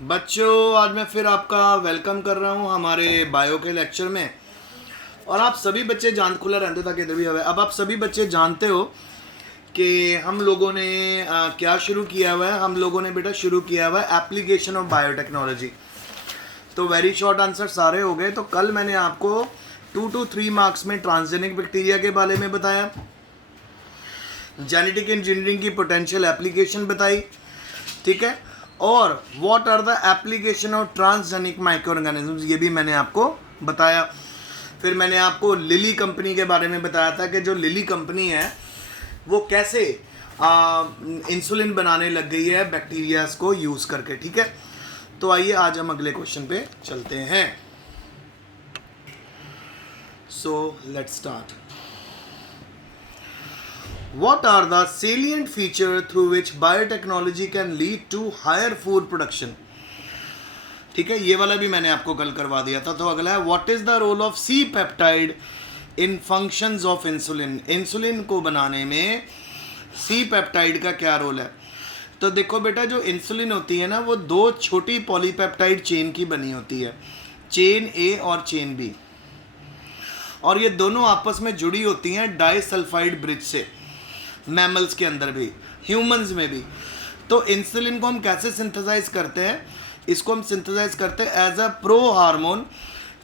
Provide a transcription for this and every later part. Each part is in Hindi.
बच्चों, आज मैं फिर आपका वेलकम कर रहा हूँ हमारे बायो के लेक्चर में। और आप सभी बच्चे खुला रहते ताकि इधर भी हवा है। अब आप सभी बच्चे जानते हो कि हम लोगों ने क्या शुरू किया हुआ है। हम लोगों ने बेटा शुरू किया हुआ है एप्लीकेशन ऑफ बायोटेक्नोलॉजी। तो वेरी शॉर्ट आंसर सारे हो गए। तो कल मैंने आपको 2 to 3 मार्क्स में ट्रांसजेनिक बैक्टीरिया के बारे में बताया, जेनेटिक इंजीनियरिंग की पोटेंशियल एप्लीकेशन बताई, ठीक है, और what are the application of transgenic microorganisms ये भी मैंने आपको बताया। फिर मैंने आपको लिली कंपनी के बारे में बताया था कि जो लिली कंपनी है वो कैसे इंसुलिन बनाने लग गई है बैक्टीरियाज को यूज़ करके, ठीक है। तो आइए आज हम अगले क्वेश्चन पे चलते हैं। So let's start. What are the salient features through which biotechnology can lead to higher food production? ठीक है, ये वाला भी मैंने आपको कल करवा दिया था। तो अगला है what is the role of C peptide in functions of insulin. Insulin को बनाने में सी पेप्टाइड का क्या रोल है। तो देखो बेटा, जो इंसुलिन होती है ना वो दो छोटी पॉलीपेप्टाइड चेन की बनी होती है, चेन ए और चेन बी, और ये दोनों आपस में जुड़ी होती हैं डाइसल्फाइड ब्रिज से। मैमल्स के अंदर भी, ह्यूमंस में भी। तो इंसुलिन को हम कैसे सिंथेसाइज करते हैं? इसको हम सिंथेसाइज करते हैं एज अ प्रो हार्मोन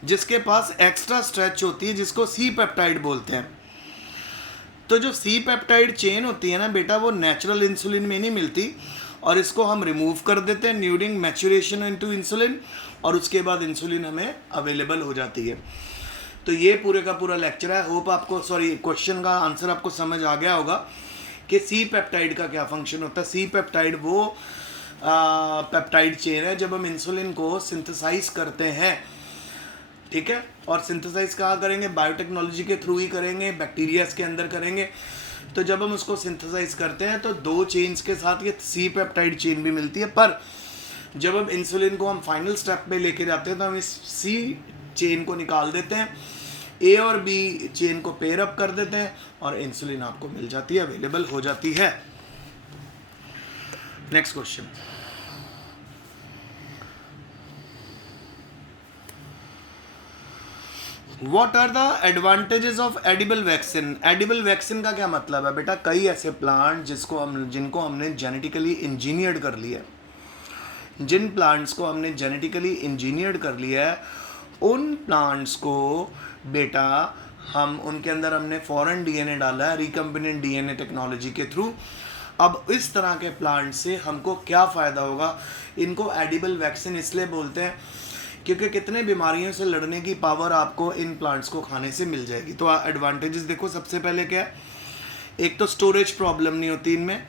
जिसके पास एक्स्ट्रा स्ट्रेच होती है, जिसको सी पेप्टाइड बोलते हैं। तो जो सी पेप्टाइड चेन होती है ना बेटा, वो नेचुरल इंसुलिन में नहीं मिलती, और इसको हम रिमूव कर देते हैं ड्यूरिंग मैच्योरेशन इनटू इंसुलिन, और उसके बाद इंसुलिन हमें अवेलेबल हो जाती है। तो ये पूरे का पूरा लेक्चर है। होप आपको क्वेश्चन का आंसर आपको समझ आ गया होगा कि सी पेप्टाइड का क्या फंक्शन होता है। सी पेप्टाइड वो पेप्टाइड चेन है जब हम इंसुलिन को सिंथेसाइज करते हैं, ठीक है। और सिंथेसाइज कहाँ करेंगे? बायोटेक्नोलॉजी के थ्रू ही करेंगे, बैक्टीरियाज के अंदर करेंगे। तो जब हम उसको सिंथेसाइज करते हैं तो दो चेन्स के साथ ये सी पेप्टाइड चेन भी मिलती है, पर जब हम इंसुलिन को हम फाइनल स्टेप पे लेके जाते हैं तो हम इस सी चेन को निकाल देते हैं, ए और बी चेन को पेयर अप कर देते हैं, और इंसुलिन आपको मिल जाती है, अवेलेबल हो जाती है। Next question. What are the advantages of edible vaccine. Edible vaccine का क्या मतलब है बेटा? कई ऐसे प्लांट जिनको हमने जेनेटिकली इंजीनियर्ड कर लिया है, जिन प्लांट्स को हमने जेनेटिकली इंजीनियर्ड कर लिया है, उन प्लांट्स को बेटा हम उनके अंदर हमने फॉरेन डीएनए डाला है रिकम्बिनेंट डीएनए टेक्नोलॉजी के थ्रू। अब इस तरह के प्लांट से हमको क्या फ़ायदा होगा? इनको एडिबल वैक्सीन इसलिए बोलते हैं क्योंकि कितने बीमारियों से लड़ने की पावर आपको इन प्लांट्स को खाने से मिल जाएगी। तो एडवांटेजेस देखो, सबसे पहले क्या है? एक तो स्टोरेज प्रॉब्लम नहीं होती इनमें,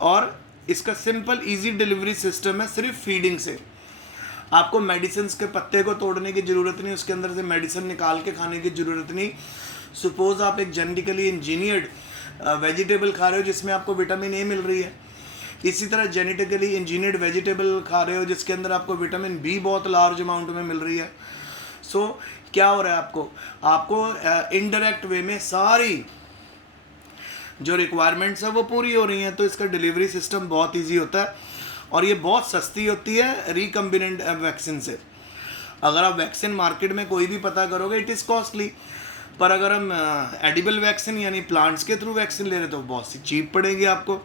और इसका सिंपल इजी डिलीवरी सिस्टम है। सिर्फ फीडिंग से आपको मेडिसिन के पत्ते को तोड़ने की ज़रूरत नहीं, उसके अंदर से मेडिसिन निकाल के खाने की ज़रूरत नहीं। सपोज आप एक जेनेटिकली इंजीनियर्ड वेजिटेबल खा रहे हो जिसमें आपको विटामिन ए मिल रही है, इसी तरह जेनेटिकली इंजीनियर्ड वेजिटेबल खा रहे हो जिसके अंदर आपको विटामिन बी बहुत लार्ज अमाउंट में मिल रही है। सो क्या हो रहा है? आपको इनडायरेक्ट वे में सारी जो रिक्वायरमेंट्स है वो पूरी हो रही हैं। तो इसका डिलीवरी सिस्टम बहुत ईजी होता है, और ये बहुत सस्ती होती है रिकम्बिनेंट वैक्सीन से। अगर आप वैक्सीन मार्केट में कोई भी पता करोगे, इट इज़ कॉस्टली, पर अगर हम एडिबल वैक्सीन यानी प्लांट्स के थ्रू वैक्सीन ले रहे तो बहुत सी चीप पड़ेगी आपको।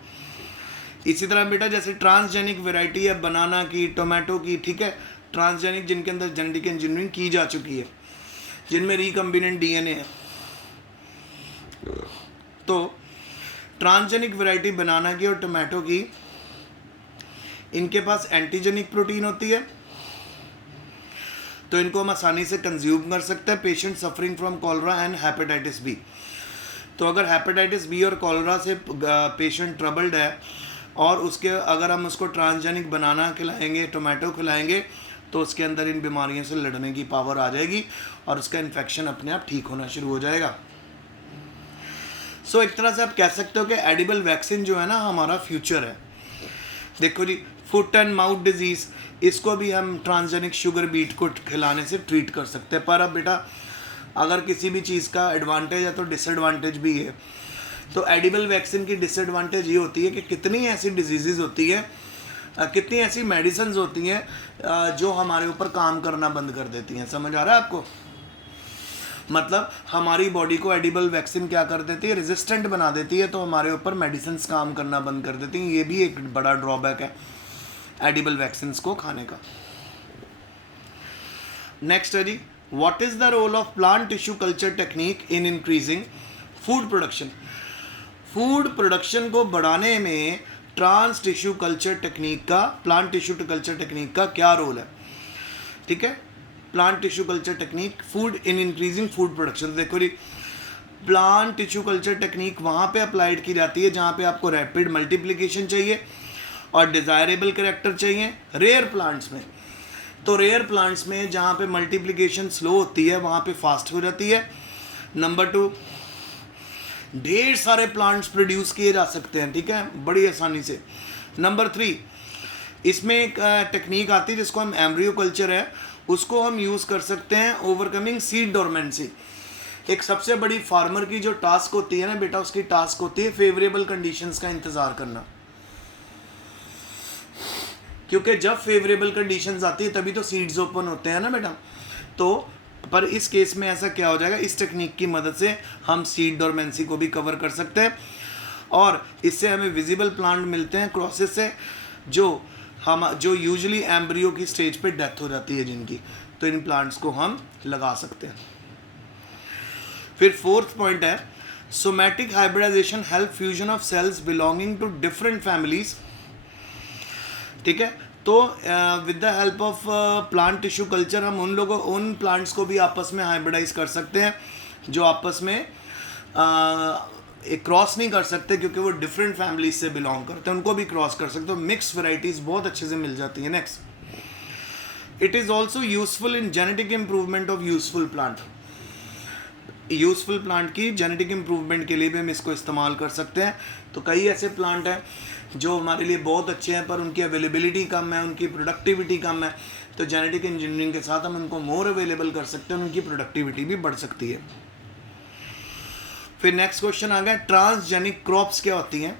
इसी तरह बेटा जैसे ट्रांसजेनिक वैरायटी है बनाना की, टोमेटो की, ठीक है, ट्रांसजेनिक जिनके अंदर जेनेटिक इंजीनियरिंग की जा चुकी है, जिनमें रिकम्बिनेंट डीएनए है। तो ट्रांसजेनिक वैरायटी बनाना की और टोमेटो की, इनके पास एंटीजेनिक प्रोटीन होती है, तो इनको हम आसानी से कंज्यूम कर सकते हैं। Patient suffering from cholera and hepatitis B. तो अगर हेपेटाइटिस बी और कॉलरा से पेशेंट ट्रबल्ड है और अगर हम उसको ट्रांसजेनिक बनाना खिलाएंगे, टोमेटो खिलाएंगे, तो उसके अंदर इन बीमारियों से लड़ने की पावर आ जाएगी और उसका इन्फेक्शन अपने आप ठीक होना शुरू हो जाएगा। सो एक तरह से आप कह सकते हो कि एडिबल वैक्सीन जो है ना हमारा फ्यूचर है। देखो जी, फुट एंड माउथ डिजीज़, इसको भी हम ट्रांसजेनिक शुगर बीट को खिलाने से ट्रीट कर सकते हैं। पर अब बेटा अगर किसी भी चीज़ का एडवांटेज है तो डिसएडवांटेज भी है। तो एडिबल वैक्सीन की डिसएडवांटेज ये होती है कि कितनी ऐसी डिजीज़ होती है कितनी ऐसी मेडिसिन होती हैं जो हमारे ऊपर काम करना बंद कर देती हैं। समझ आ रहा है आपको? मतलब हमारी बॉडी को एडिबल वैक्सीन क्या कर देती है, रेजिस्टेंट बना देती है, तो हमारे ऊपर मेडिसिन काम करना बंद कर देती हैं। ये भी एक बड़ा ड्रॉबैक है एडिबल वैक्सीन को खाने का। नेक्स्ट है जी, what is the role of plant tissue culture technique in increasing food production. Food production को बढ़ाने में ट्रांस टिश्यू कल्चर टेक्निक का, प्लांट टिश्यू कल्चर टेक्निक का क्या रोल है? ठीक है, plant tissue culture technique food in increasing food production. देखो जी, प्लांट टिश्यू कल्चर टेक्निक वहाँ पे अप्लाइड की जाती है जहाँ पे आपको रैपिड मल्टीप्लिकेशन चाहिए और डिज़ायरेबल कैरेक्टर चाहिए रेयर प्लांट्स में। तो रेयर प्लांट्स में जहाँ पे मल्टीप्लिकेशन स्लो होती है वहाँ पे फास्ट हो जाती है। नंबर 2, ढेर सारे प्लांट्स प्रोड्यूस किए जा सकते हैं, ठीक है, बड़ी आसानी से। नंबर 3, इसमें एक टेक्निक आती है जिसको हम एम्ब्रियो कल्चर है, उसको हम यूज़ कर सकते हैं ओवरकमिंग सीड डोरमेंसी। एक सबसे बड़ी फार्मर की जो टास्क होती है ना बेटा, उसकी टास्क होती है फेवरेबल कंडीशंस का इंतज़ार करना, क्योंकि जब फेवरेबल कंडीशंस आती है तभी तो सीड्स ओपन होते हैं ना बेटा। तो पर इस केस में ऐसा क्या हो जाएगा, इस टेक्निक की मदद से हम सीड डोरमेंसी को भी कवर कर सकते हैं और इससे हमें विजिबल प्लांट मिलते हैं क्रॉसेस से, जो यूजुअली एम्ब्रियो की स्टेज पे डेथ हो जाती है जिनकी, तो इन प्लांट्स को हम लगा सकते हैं। फिर 4th पॉइंट है, somatic hybridization help fusion of cells belonging to different families. ठीक है, तो with the help of plant tissue culture हम उन प्लांट्स को भी आपस में हाइब्रिडाइज कर सकते हैं जो आपस में एक क्रॉस नहीं कर सकते क्योंकि वो डिफरेंट फैमिलीज से बिलोंग करते हैं, उनको भी क्रॉस कर सकते हो। मिक्स वैरायटीज बहुत अच्छे से मिल जाती हैं। Next, it is also useful in genetic improvement of useful plant. Useful plant की जेनेटिक इम्प्रूवमेंट के लिए भी हम इसको इस्तेमाल कर सकते हैं। तो कई ऐसे प्लांट हैं जो हमारे लिए बहुत अच्छे हैं पर उनकी अवेलेबिलिटी कम है, उनकी प्रोडक्टिविटी कम है, तो जेनेटिक इंजीनियरिंग के साथ हम उनको मोर अवेलेबल कर सकते हैं, उनकी प्रोडक्टिविटी भी बढ़ सकती है। फिर नेक्स्ट क्वेश्चन आ गया, ट्रांसजेनिक क्रॉप्स क्या होती हैं?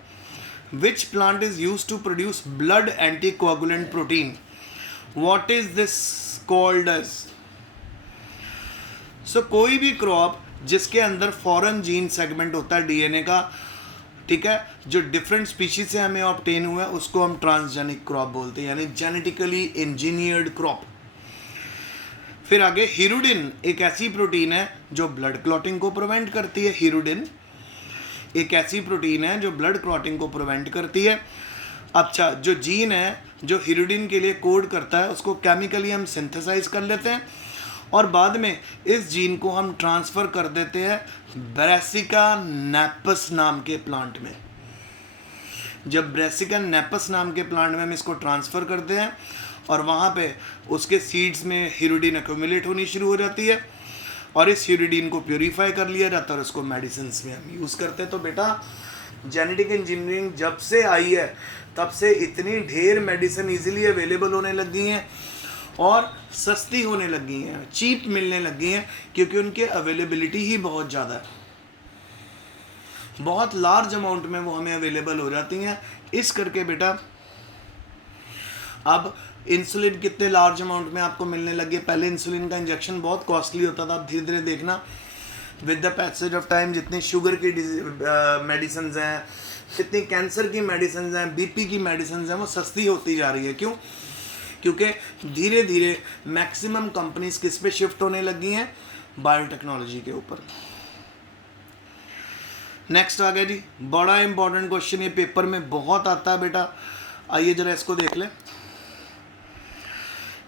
Which plant is use to produce blood anticoagulant protein? What is this called एज? सो कोई भी क्रॉप जिसके अंदर फॉरेन जीन सेगमेंट होता है डीएनए का, ठीक है, जो डिफरेंट स्पीशीज से हमें ऑब्टेन हुआ है, उसको हम ट्रांसजेनिक क्रॉप बोलते हैं, यानी जेनेटिकली इंजीनियर्ड क्रॉप। फिर आगे, हीरोडिन एक ऐसी प्रोटीन है जो ब्लड क्लॉटिंग को प्रिवेंट करती है। हीरोडिन एक ऐसी प्रोटीन है जो ब्लड क्लॉटिंग को प्रिवेंट करती है। अच्छा, जो जीन है जो हीरोडिन के लिए कोड करता है उसको केमिकली हम सिंथेसाइज कर लेते हैं और बाद में इस जीन को हम ट्रांसफ़र कर देते हैं ब्रेसिका नेपस नाम के प्लांट में। जब ब्रेसिका नेपस नाम के प्लांट में हम इसको ट्रांसफ़र करते हैं और वहाँ पे उसके सीड्स में हीरोडिन एक्यूमुलेट होनी शुरू हो जाती है और इस हीरोडिन को प्योरीफाई कर लिया जाता है और उसको मेडिसिन में हम यूज़ करते हैं। तो बेटा जेनेटिक इंजीनियरिंग जब से आई है तब से इतनी ढेर मेडिसिन ईजिली अवेलेबल होने लगी हैं और सस्ती होने लगी हैं, चीप मिलने लगी हैं, क्योंकि उनके अवेलेबिलिटी ही बहुत ज़्यादा है, बहुत लार्ज अमाउंट में वो हमें अवेलेबल हो जाती हैं। इस करके बेटा अब इंसुलिन कितने लार्ज अमाउंट में आपको मिलने लगे। पहले इंसुलिन का इंजेक्शन बहुत कॉस्टली होता था, अब धीरे धीरे देखना with the passage of time जितनी शुगर की मेडिसिन हैं, जितनी कैंसर की मेडिसिन हैं, बीपी की मेडिसिन हैं, वो सस्ती होती जा रही है। क्यों? क्योंकि धीरे धीरे मैक्सिमम कंपनीज किस पे शिफ्ट होने लगी हैं? बायोटेक्नोलॉजी के ऊपर। नेक्स्ट आ गया जी, बड़ा इंपॉर्टेंट क्वेश्चन, ये पेपर में बहुत आता है बेटा। आइए जरा इसको देख लें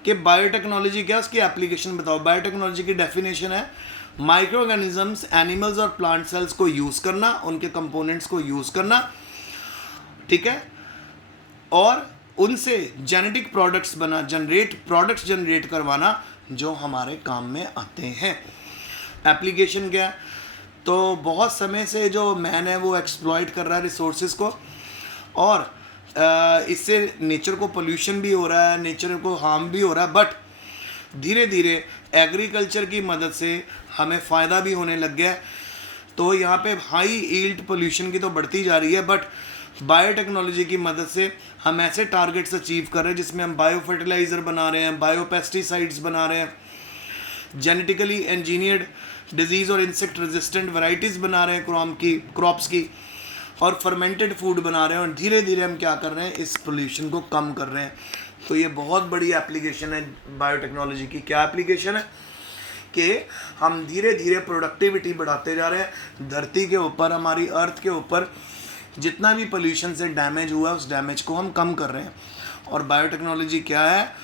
कि बायोटेक्नोलॉजी क्या, उसकी एप्लीकेशन बताओ। बायोटेक्नोलॉजी की डेफिनेशन है माइक्रो ऑर्गेनिजम्स, एनिमल्स और प्लांट सेल्स को यूज़ करना, उनके कंपोनेंट्स को यूज़ करना, ठीक है, और उनसे जेनेटिक प्रोडक्ट्स प्रोडक्ट्स जनरेट करवाना जो हमारे काम में आते हैं। एप्लीकेशन क्या है? तो बहुत समय से जो मैन है वो एक्सप्लॉइट कर रहा है रिसोर्सेज को और इससे नेचर को पोल्यूशन भी हो रहा है, नेचर को हार्म भी हो रहा है, बट धीरे धीरे एग्रीकल्चर की मदद से हमें फ़ायदा भी होने लग गया है। तो यहाँ पे हाई ईल्ड पोल्यूशन की तो बढ़ती जा रही है, बट बायोटेक्नोलॉजी की मदद से हम ऐसे टारगेट्स अचीव कर रहे हैं जिसमें हम बायो फर्टिलाइज़र बना रहे हैं, बायो पेस्टिसाइड्स बना रहे हैं, जेनेटिकली इंजीनियर्ड डिजीज़ और इंसेक्ट रेजिस्टेंट वैरायटीज़ बना रहे हैं क्रॉप्स की, और फर्मेंटेड फूड बना रहे हैं, और धीरे धीरे हम क्या कर रहे हैं, इस पोल्यूशन को कम कर रहे हैं। तो ये बहुत बड़ी एप्लीकेशन है बायोटेक्नोलॉजी की। क्या एप्लीकेशन है कि हम धीरे धीरे प्रोडक्टिविटी बढ़ाते जा रहे हैं। धरती के ऊपर, हमारी अर्थ के ऊपर जितना भी पोल्यूशन से डैमेज हुआ है उस डैमेज को हम कम कर रहे हैं। और बायोटेक्नोलॉजी क्या है,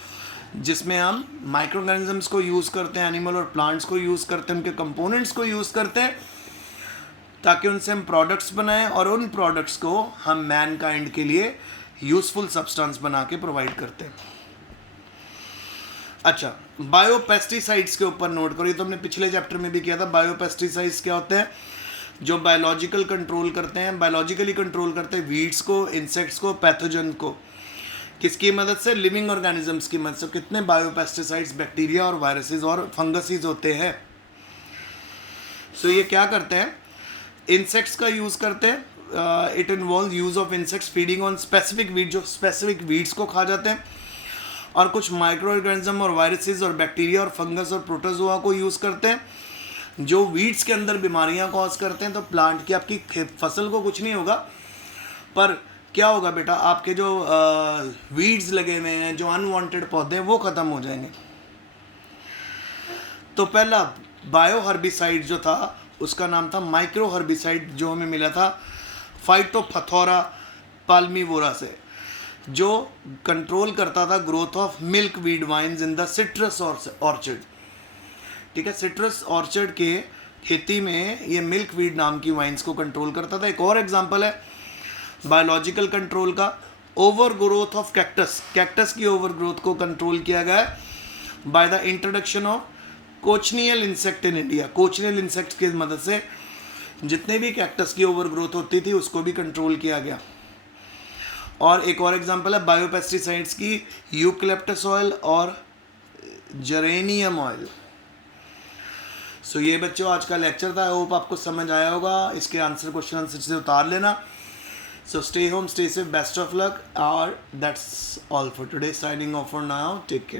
जिसमें हम माइक्रो ऑर्गेनिजम्स को यूज़ करते हैं, एनिमल और प्लांट्स को यूज़ करते हैं, उनके कंपोनेंट्स को यूज़ करते हैं ताकि उनसे हम प्रोडक्ट्स बनाएं, और उन प्रोडक्ट्स को हम मैनकाइंड के लिए यूज़फुल सब्सटेंस बना के प्रोवाइड करते हैं। अच्छा, बायो पेस्टिसाइड्स के ऊपर नोट करो, ये तो हमने पिछले चैप्टर में भी किया था। बायो पेस्टिसाइड्स क्या होते हैं, जो बायोलॉजिकली कंट्रोल करते हैं वीड्स को, इंसेक्ट्स को, पैथोजन को। किसकी मदद से? लिविंग ऑर्गेनिजम्स की मदद से। कितने बायो पेस्टिसाइड्स बैक्टीरिया और वायरसेस और फंगसीज होते हैं। सो ये क्या करते हैं, इंसेक्ट्स का यूज़ करते हैं। It involve use of insects feeding on specific weed, जो स्पेसिफिक वीड्स को खा जाते हैं, और कुछ माइक्रो ऑर्गेनिज्म और वायरसेस और बैक्टीरिया और फंगस और प्रोटोजोआ को यूज़ करते हैं जो वीड्स के अंदर बीमारियां कॉज करते हैं। तो प्लांट की, आपकी फसल को कुछ नहीं होगा, पर क्या होगा बेटा, आपके जो वीड्स लगे हुए हैं, जो अनवांटेड पौधे हैं, वो ख़त्म हो जाएंगे। तो पहला बायो हर्बिसाइड जो था उसका नाम था माइक्रो हर्बिसाइड, जो हमें मिला था फाइटोफथोरा पाल्मीवोरा से, जो कंट्रोल करता था growth of milkweed vines in the citrus orchard. ठीक है, सिट्रस ऑर्चर्ड के खेती में ये मिल्क वीड नाम की वाइन्स को कंट्रोल करता था। एक और एग्जांपल है बायोलॉजिकल कंट्रोल का, ओवर ग्रोथ ऑफ कैक्टस की ओवर ग्रोथ को कंट्रोल किया गया है by the introduction of cochineal insect in India. Cochineal insect की मदद से जितने भी कैक्टस की ओवर ग्रोथ होती थी उसको भी कंट्रोल किया गया। और एक और एग्जांपल है बायोपेस्टिसाइड्स की, यूकलिप्टस ऑयल और जेरेनियम ऑयल। सो ये बच्चों आज का लेक्चर था, आई होप आपको समझ आया होगा। इसके आंसर क्वेश्चन आंसर से उतार लेना। So stay home, stay safe, best of luck, और that's all for today, signing off for now, take care.